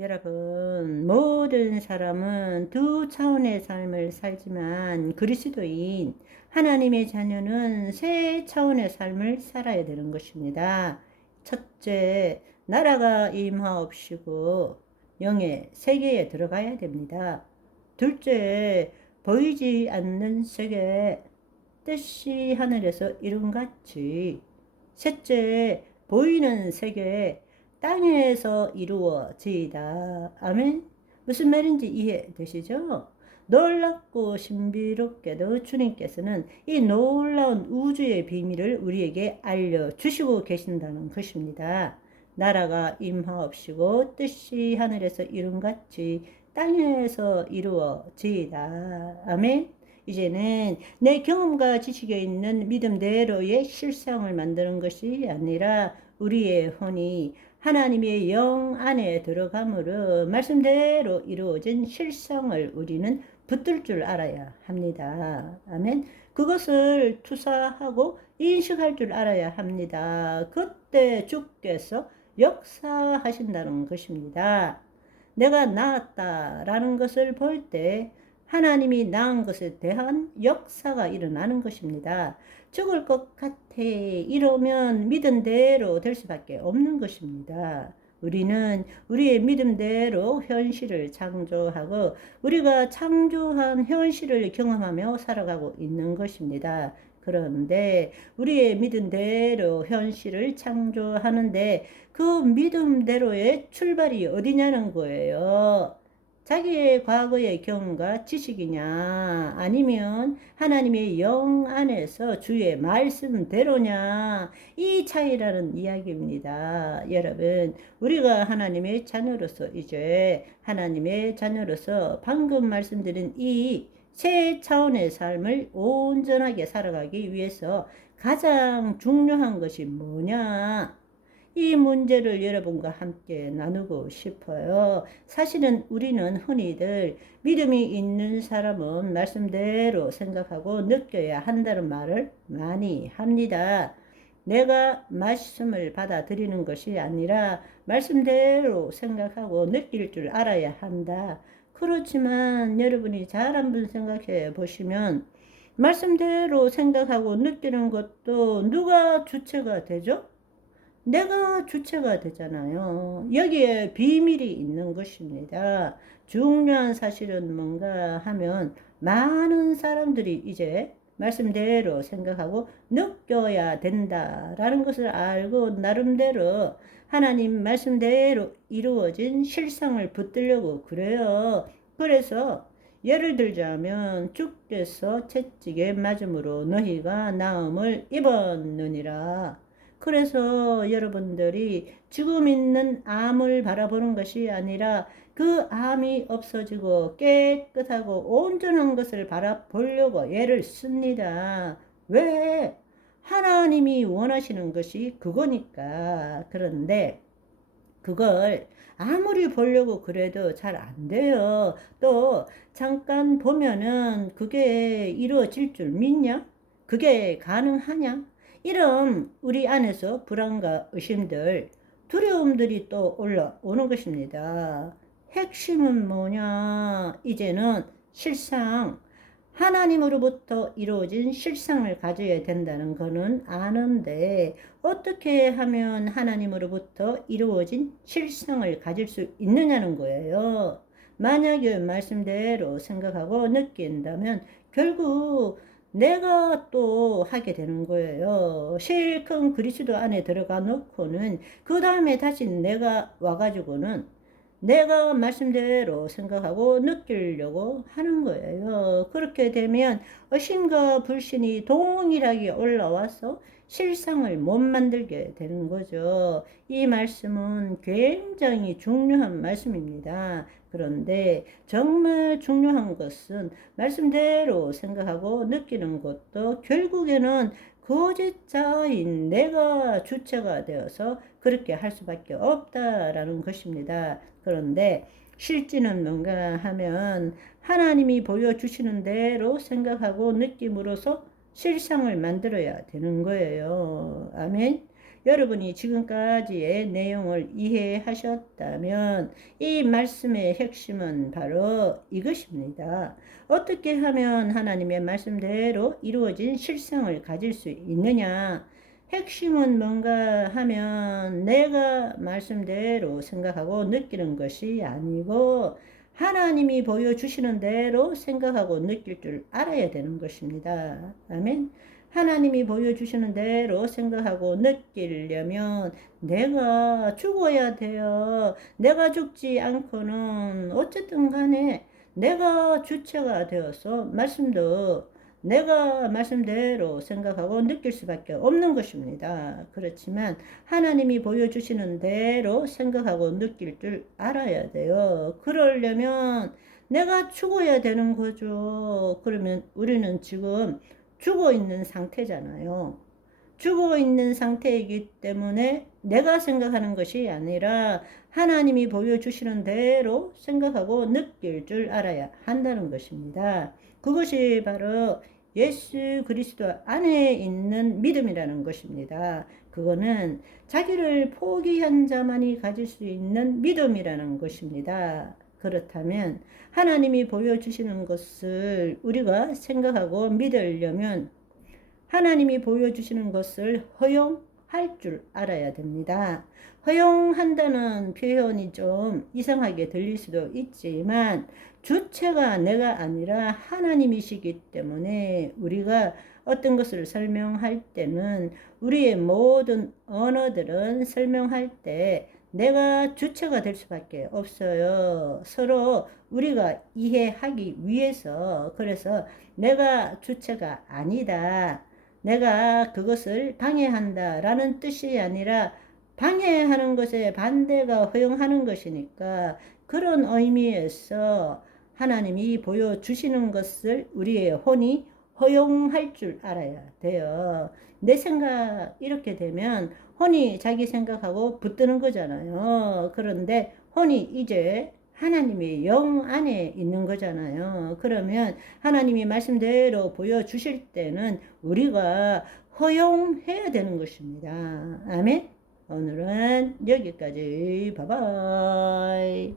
여러분, 모든 사람은 두 차원의 삶을 살지만 그리스도인 하나님의 자녀는 세 차원의 삶을 살아야 되는 것입니다. 첫째, 나라가 임하옵시고 영의 세계에 들어가야 됩니다. 둘째, 보이지 않는 세계, 뜻이 하늘에서 이룬같이. 셋째, 보이는 세계, 땅에서 이루어지이다. 아멘. 무슨 말인지 이해되시죠? 놀랍고 신비롭게도 주님께서는 이 놀라운 우주의 비밀을 우리에게 알려주시고 계신다는 것입니다. 나라가 임하옵시고 뜻이 하늘에서 이룬같이 땅에서 이루어지이다. 아멘. 이제는 내 경험과 지식에 있는 믿음대로의 실상을 만드는 것이 아니라 우리의 혼이 하나님의 영 안에 들어감으로 말씀대로 이루어진 실상을 우리는 붙들 줄 알아야 합니다. 아멘. 그것을 투사하고 인식할 줄 알아야 합니다. 그때 주께서 역사하신다는 것입니다. 내가 나았다라는 것을 볼 때 하나님이 낳은 것에 대한 역사가 일어나는 것입니다. 죽을 것 같아 이러면 믿음대로 될 수밖에 없는 것입니다. 우리는 우리의 믿음대로 현실을 창조하고 우리가 창조한 현실을 경험하며 살아가고 있는 것입니다. 그런데 우리의 믿음대로 현실을 창조하는데 그 믿음대로의 출발이 어디냐는 거예요. 자기의 과거의 경험과 지식이냐 아니면 하나님의 영 안에서 주의 말씀대로냐 이 차이라는 이야기입니다. 여러분, 우리가 하나님의 자녀로서 이제 하나님의 자녀로서 방금 말씀드린 이 세 차원의 삶을 온전하게 살아가기 위해서 가장 중요한 것이 뭐냐? 이 문제를 여러분과 함께 나누고 싶어요. 사실은 우리는 흔히들 믿음이 있는 사람은 말씀대로 생각하고 느껴야 한다는 말을 많이 합니다. 내가 말씀을 받아들이는 것이 아니라 말씀대로 생각하고 느낄 줄 알아야 한다. 그렇지만 여러분이 잘 한번 생각해 보시면 말씀대로 생각하고 느끼는 것도 누가 주체가 되죠? 내가 주체가 되잖아요. 여기에 비밀이 있는 것입니다. 중요한 사실은 뭔가 하면 많은 사람들이 이제 말씀대로 생각하고 느껴야 된다라는 것을 알고 나름대로 하나님 말씀대로 이루어진 실상을 붙들려고 그래요. 그래서 예를 들자면 주께서 채찍에 맞음으로 너희가 나음을 입었느니라. 그래서 여러분들이 지금 있는 암을 바라보는 것이 아니라 그 암이 없어지고 깨끗하고 온전한 것을 바라보려고 애를 씁니다. 왜? 하나님이 원하시는 것이 그거니까. 그런데 그걸 아무리 보려고 그래도 잘 안 돼요. 또 잠깐 보면은 그게 이루어질 줄 믿냐? 그게 가능하냐? 이런 우리 안에서 불안과 의심들, 두려움들이 또 올라오는 것입니다. 핵심은 뭐냐? 이제는 실상 하나님으로부터 이루어진 실상을 가져야 된다는 것은 아는데 어떻게 하면 하나님으로부터 이루어진 실상을 가질 수 있느냐는 거예요. 만약에 말씀대로 생각하고 느낀다면 결국 내가 또 하게 되는 거예요. 실컷 그리스도 안에 들어가 놓고는 그 다음에 다시 내가 와가지고는 내가 말씀대로 생각하고 느끼려고 하는 거예요. 그렇게 되면 의심과 불신이 동일하게 올라와서 실상을 못 만들게 되는 거죠. 이 말씀은 굉장히 중요한 말씀입니다. 그런데 정말 중요한 것은 말씀대로 생각하고 느끼는 것도 결국에는 거짓자인 내가 주체가 되어서 그렇게 할 수밖에 없다라는 것입니다. 그런데 실제는 뭔가 하면 하나님이 보여주시는 대로 생각하고 느낌으로써 실상을 만들어야 되는 거예요. 아멘. 여러분이 지금까지의 내용을 이해하셨다면 이 말씀의 핵심은 바로 이것입니다. 어떻게 하면 하나님의 말씀대로 이루어진 실상을 가질 수 있느냐? 핵심은 뭔가 하면 내가 말씀대로 생각하고 느끼는 것이 아니고 하나님이 보여주시는 대로 생각하고 느낄 줄 알아야 되는 것입니다. 아멘. 하나님이 보여주시는 대로 생각하고 느끼려면 내가 죽어야 돼요. 내가 죽지 않고는 어쨌든 간에 내가 주체가 되어서 말씀도 내가 말씀대로 생각하고 느낄 수밖에 없는 것입니다. 그렇지만 하나님이 보여주시는 대로 생각하고 느낄 줄 알아야 돼요. 그러려면 내가 죽어야 되는 거죠. 그러면 우리는 지금 죽어 있는 상태잖아요. 죽어 있는 상태이기 때문에 내가 생각하는 것이 아니라 하나님이 보여주시는 대로 생각하고 느낄 줄 알아야 한다는 것입니다. 그것이 바로 예수 그리스도 안에 있는 믿음이라는 것입니다. 그거는 자기를 포기한 자만이 가질 수 있는 믿음이라는 것입니다. 그렇다면 하나님이 보여주시는 것을 우리가 생각하고 믿으려면 하나님이 보여주시는 것을 허용할 줄 알아야 됩니다. 허용한다는 표현이 좀 이상하게 들릴 수도 있지만 주체가 내가 아니라 하나님이시기 때문에 우리가 어떤 것을 설명할 때는 우리의 모든 언어들은 설명할 때 내가 주체가 될 수밖에 없어요. 서로 우리가 이해하기 위해서. 그래서 내가 주체가 아니다. 내가 그것을 방해한다 라는 뜻이 아니라 방해하는 것에 반대가 허용하는 것이니까 그런 의미에서 하나님이 보여주시는 것을 우리의 혼이 허용할 줄 알아야 돼요. 내 생각 이렇게 되면 혼이 자기 생각하고 붙드는 거잖아요. 그런데 혼이 이제 하나님의 영 안에 있는 거잖아요. 그러면 하나님이 말씀대로 보여주실 때는 우리가 허용해야 되는 것입니다. 아멘. 오늘은 여기까지. 바이바이.